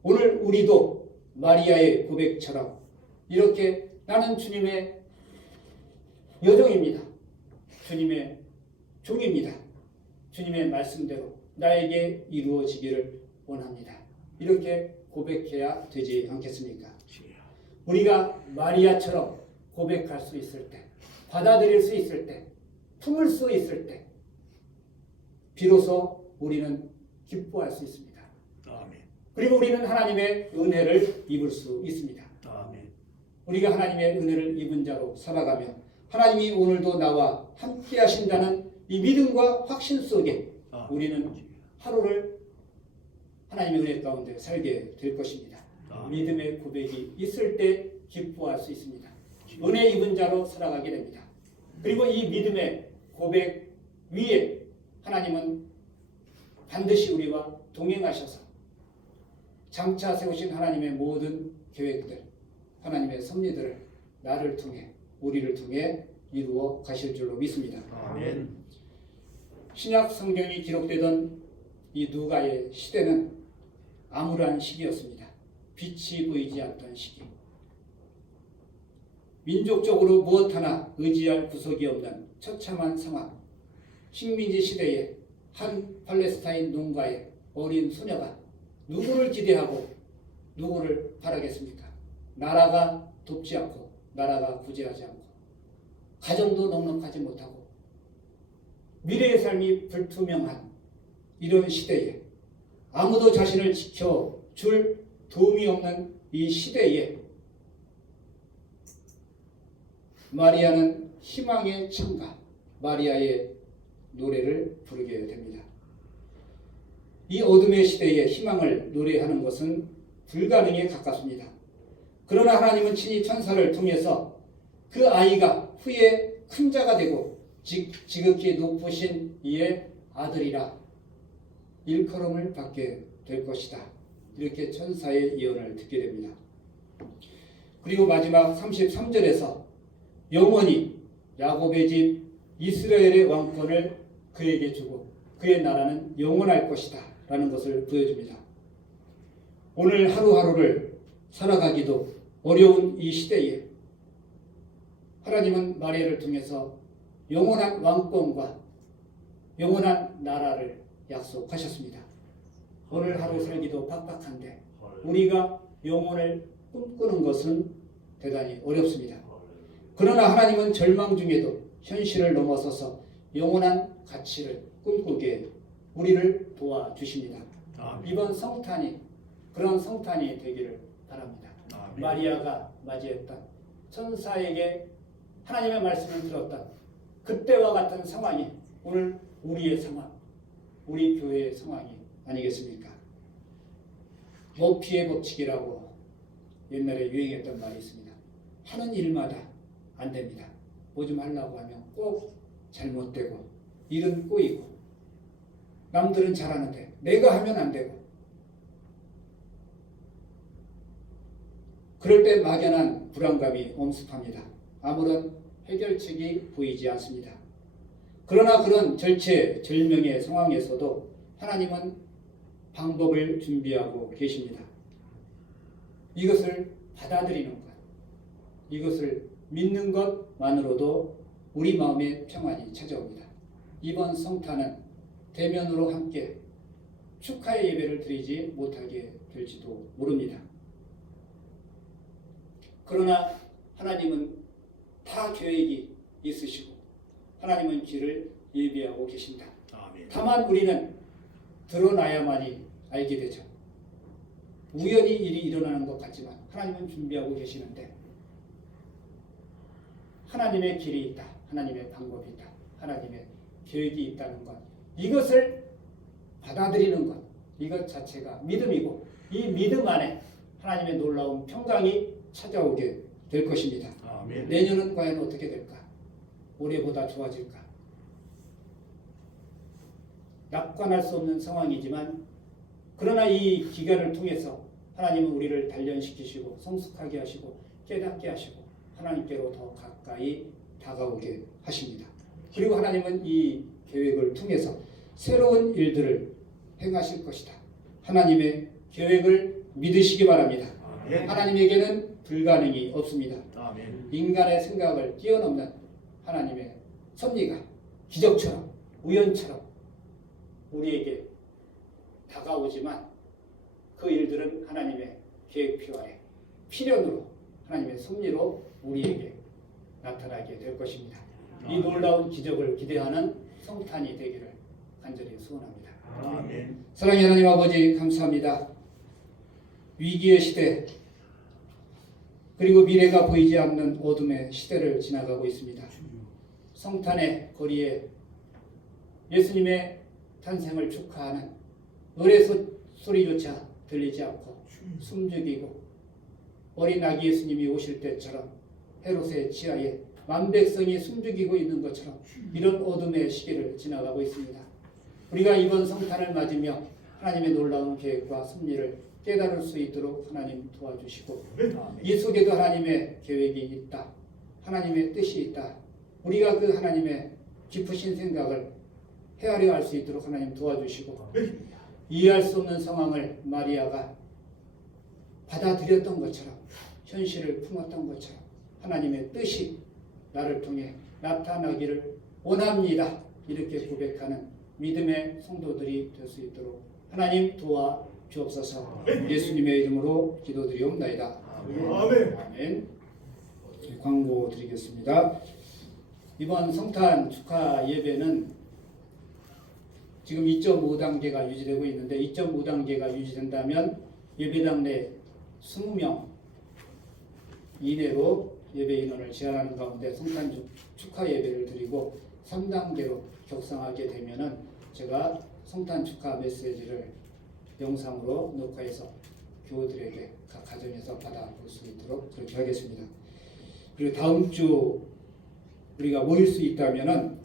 오늘 우리도 마리아의 고백처럼 이렇게 나는 주님의 여종입니다. 주님의 종입니다. 주님의 말씀대로 나에게 이루어지기를 원합니다. 이렇게 고백해야 되지 않겠습니까? 우리가 마리아처럼 고백할 수 있을 때, 받아들일 수 있을 때, 품을 수 있을 때 비로소 우리는 기뻐할 수 있습니다. 아멘. 그리고 우리는 하나님의 은혜를 입을 수 있습니다. 아멘. 우리가 하나님의 은혜를 입은 자로 살아가며 하나님이 오늘도 나와 함께 하신다는 이 믿음과 확신 속에 우리는 하루를 하나님의 은혜 가운데 살게 될 것입니다. 믿음의 고백이 있을 때 기뻐할 수 있습니다. 은혜 입은 자로 살아가게 됩니다. 그리고 이 믿음의 고백 위에 하나님은 반드시 우리와 동행하셔서 장차 세우신 하나님의 모든 계획들, 하나님의 섭리들을 나를 통해, 우리를 통해 이루어 가실 줄로 믿습니다. 아멘. 신약 성경이 기록되던 이 누가의 시대는 암울한 시기였습니다. 빛이 보이지 않던 시기. 민족적으로 무엇 하나 의지할 구석이 없는 처참한 상황. 식민지 시대에 한 팔레스타인 농가의 어린 소녀가 누구를 기대하고 누구를 바라겠습니까? 나라가 돕지 않고 나라가 구제하지 않고 가정도 넉넉하지 못하고 미래의 삶이 불투명한 이런 시대에 아무도 자신을 지켜줄 도움이 없는 이 시대에 마리아는 희망의 창가, 마리아의 노래를 부르게 됩니다. 이 어둠의 시대에 희망을 노래하는 것은 불가능에 가깝습니다. 그러나 하나님은 친히 천사를 통해서 그 아이가 후에 큰 자가 되고 지극히 높으신 이의 아들이라 일컬음을 받게 될 것이다. 이렇게 천사의 예언을 듣게 됩니다. 그리고 마지막 33절에서 영원히 야곱의 집 이스라엘의 왕권을 그에게 주고 그의 나라는 영원할 것이다 라는 것을 보여줍니다. 오늘 하루하루를 살아가기도 어려운 이 시대에 하나님은 마리아를 통해서 영원한 왕권과 영원한 나라를 약속하셨습니다. 오늘 하루 살기도 빡빡한데 우리가 영혼을 꿈꾸는 것은 대단히 어렵습니다. 그러나 하나님은 절망 중에도 현실을 넘어서서 영원한 가치를 꿈꾸게 우리를 도와주십니다. 아멘. 이번 성탄이 그런 성탄이 되기를 바랍니다. 아멘. 마리아가 맞이했던 천사에게 하나님의 말씀을 들었던 그때와 같은 상황이 오늘 우리의 상황, 우리 교회의 상황이 아니겠습니까? 모피의 법칙이라고 옛날에 유행했던 말이 있습니다. 하는 일마다 안 됩니다. 뭐 좀 하려고 하면 꼭 잘못되고 일은 꼬이고 남들은 잘하는데 내가 하면 안 되고 그럴 때 막연한 불안감이 엄습합니다. 아무런 해결책이 보이지 않습니다. 그러나 그런 절체절명의 상황에서도 하나님은 방법을 준비하고 계십니다. 이것을 받아들이는 것, 이것을 믿는 것만으로도 우리 마음에 평안이 찾아옵니다. 이번 성탄은 대면으로 함께 축하의 예배를 드리지 못하게 될지도 모릅니다. 그러나 하나님은 다 계획이 있으시고 하나님은 길을 예비하고 계신다. 아멘. 다만 우리는 드러나야만이 알게 되죠. 우연히 일이 일어나는 것 같지만 하나님은 준비하고 계시는데 하나님의 길이 있다. 하나님의 방법이 있다. 하나님의 계획이 있다는 것. 이것을 받아들이는 것. 이것 자체가 믿음이고 이 믿음 안에 하나님의 놀라운 평강이 찾아오게 될 것입니다. 아멘. 내년은 과연 어떻게 될까? 올해보다 좋아질까? 낙관할 수 없는 상황이지만 그러나 이 기간을 통해서 하나님은 우리를 단련시키시고 성숙하게 하시고 깨닫게 하시고 하나님께로 더 가까이 다가오게 하십니다. 그리고 하나님은 이 계획을 통해서 새로운 일들을 행하실 것이다. 하나님의 계획을 믿으시기 바랍니다. 아멘. 하나님에게는 불가능이 없습니다. 아멘. 인간의 생각을 뛰어넘는 하나님의 섭리가 기적처럼 우연처럼 우리에게 다가오지만 그 일들은 하나님의 계획표와의 필연으로 하나님의 섭리로 우리에게 나타나게 될 것입니다. 이 놀라운 기적을 기대하는 성탄이 되기를 간절히 소원합니다. 아멘. 사랑의 하나님 아버지 감사합니다. 위기의 시대 그리고 미래가 보이지 않는 어둠의 시대를 지나가고 있습니다. 성탄의 거리에 예수님의 탄생을 축하하는 노래 소리조차 들리지 않고 숨죽이고 어린 아기 예수님이 오실 때처럼 헤롯의 지하에 만백성이 숨죽이고 있는 것처럼 이런 어둠의 시기를 지나가고 있습니다. 우리가 이번 성탄을 맞으며 하나님의 놀라운 계획과 섭리를 깨달을 수 있도록 하나님 도와주시고 이 속에도 하나님의 계획이 있다. 하나님의 뜻이 있다. 우리가 그 하나님의 깊으신 생각을 헤아려 할 수 있도록 하나님 도와주시고 이해할 수 없는 상황을 마리아가 받아들였던 것처럼 현실을 품었던 것처럼 하나님의 뜻이 나를 통해 나타나기를 원합니다. 이렇게 고백하는 믿음의 성도들이 될 수 있도록 하나님 도와 주옵소서. 예수님의 이름으로 기도드리옵나이다. 아멘. 아멘. 광고 드리겠습니다. 이번 성탄 축하 예배는 지금 2.5단계가 유지되고 있는데 2.5단계가 유지된다면 예배당 내 20명 이내로 예배 인원을 제한하는 가운데 성탄 축하 예배를 드리고 3단계로 격상하게 되면은 제가 성탄 축하 메시지를 영상으로 녹화해서 교우들에게 각 가정에서 받아볼 수 있도록 그렇게 하겠습니다. 그리고 다음 주 우리가 모일 수 있다면은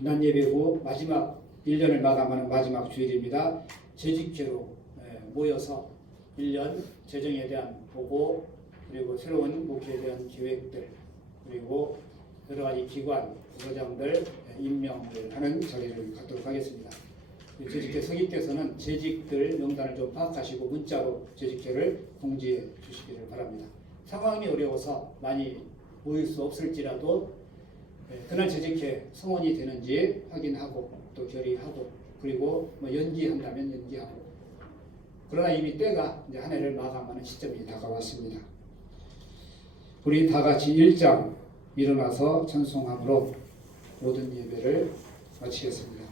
난 예배 후 마지막 1년을 마감하는 마지막 주일입니다. 재직회로 모여서 1년 재정에 대한 보고 그리고 새로운 목표에 대한 계획들 그리고 여러 가지 기관, 부서장들 임명을 하는 자리를 갖도록 하겠습니다. 재직회 서기께서는 재직들 명단을 좀 파악하시고 문자로 재직회를 공지해 주시기를 바랍니다. 상황이 어려워서 많이 모일 수 없을지라도 그날 재직회 성원이 되는지 확인하고 또 결의하고 그리고 뭐 연기한다면 연기하고 그러나 이미 때가 이제 한 해를 마감하는 시점이 다가왔습니다. 우리 다 같이 1장 일어나서 찬송함으로 모든 예배를 마치겠습니다.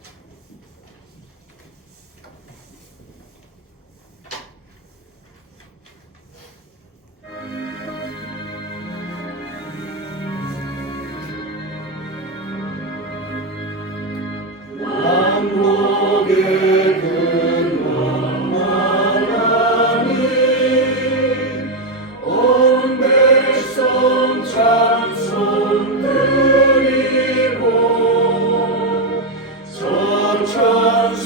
왕복의 근원 하나님 온 백성 찬송 드리고 저천사여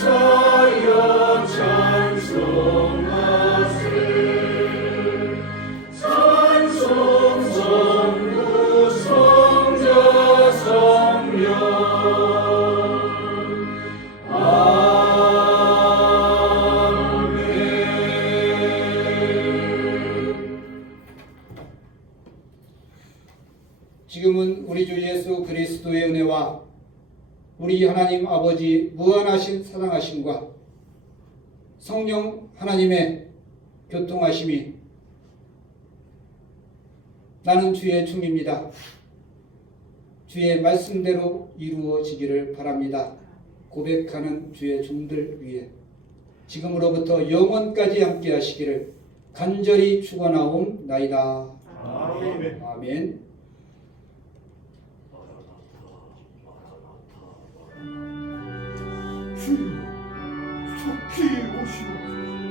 찬송하세 찬송 성부 성자 성령 지금은 우리 주 예수 그리스도의 은혜와 우리 하나님 아버지 무한하신 사랑하심과 성령 하나님의 교통하심이 나는 주의 종입니다. 주의 말씀대로 이루어지기를 바랍니다. 고백하는 주의 종들 위해 지금으로부터 영원까지 함께 하시기를 간절히 축원하옵나이다. 아멘. 아멘. 주여 속히 오시옵소서.